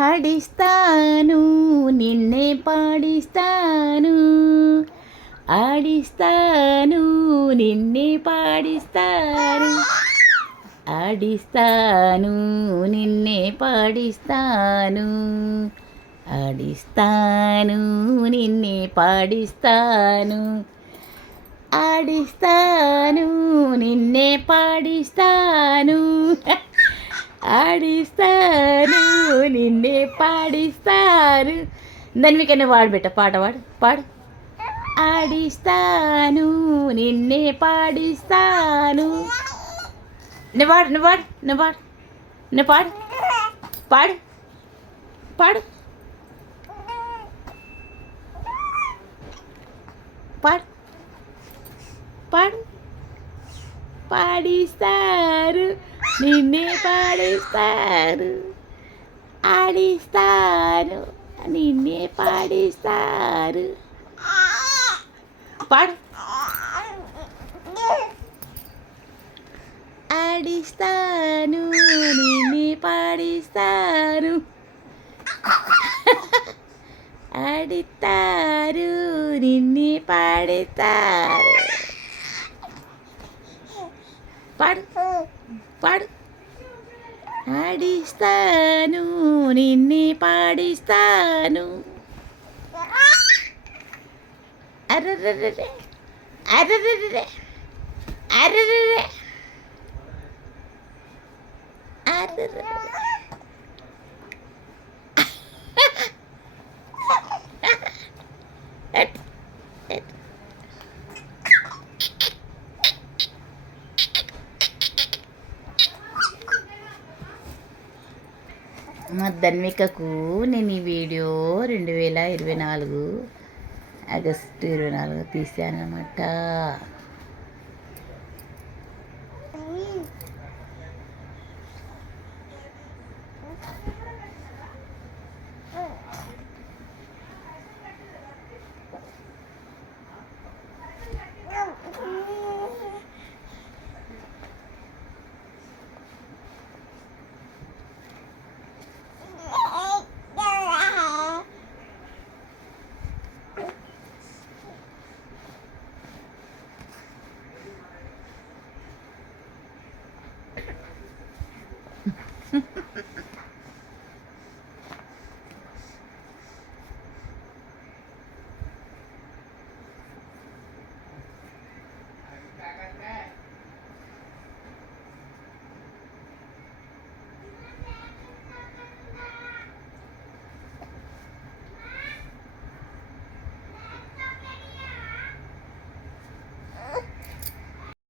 ఆడిస్తాను నిన్నే పాడిస్తాను ఆడిస్తాను నిన్నే పాడిస్తాను ఆడిస్తాను నిన్నే పాడిస్తాను ఆడిస్తాను నిన్నే పాడిస్తాను ఆడిస్తాను నిన్నే పాడిస్తాను ఆడిస్తాను నిన్నే పాడిస్తాను దాన్ని మీకన్నా పాడు పెట్ట పాట పాడు పాడు ఆడిస్తాను నిన్నే పాడిస్తాను నువ్వు పాడు నువ్వు పాడు నువ్వు పాడు నువ్వు పాడు పాడు పాడు పాడు పాడు పాడిస్తారు నిన్నే పాడిస్తారు ആടിസ്ഥാനു നിന്നെ പാടിസ്ഥാറ് പാട് ആടിസ്ഥാനു നിന്നെ പാടിസ്ഥാനു ആടിത്താരു നിന്നെ പാടിത്താറ് പാട് പാട് పాడిస్తాను నిన్నే పాడిస్తాను అర్రర్రర్రే మా ధన్వికకు నేను ఈ వీడియో రెండు వేల ఇరవై నాలుగు ఆగస్టు ఇరవై నాలుగు తీసానమాట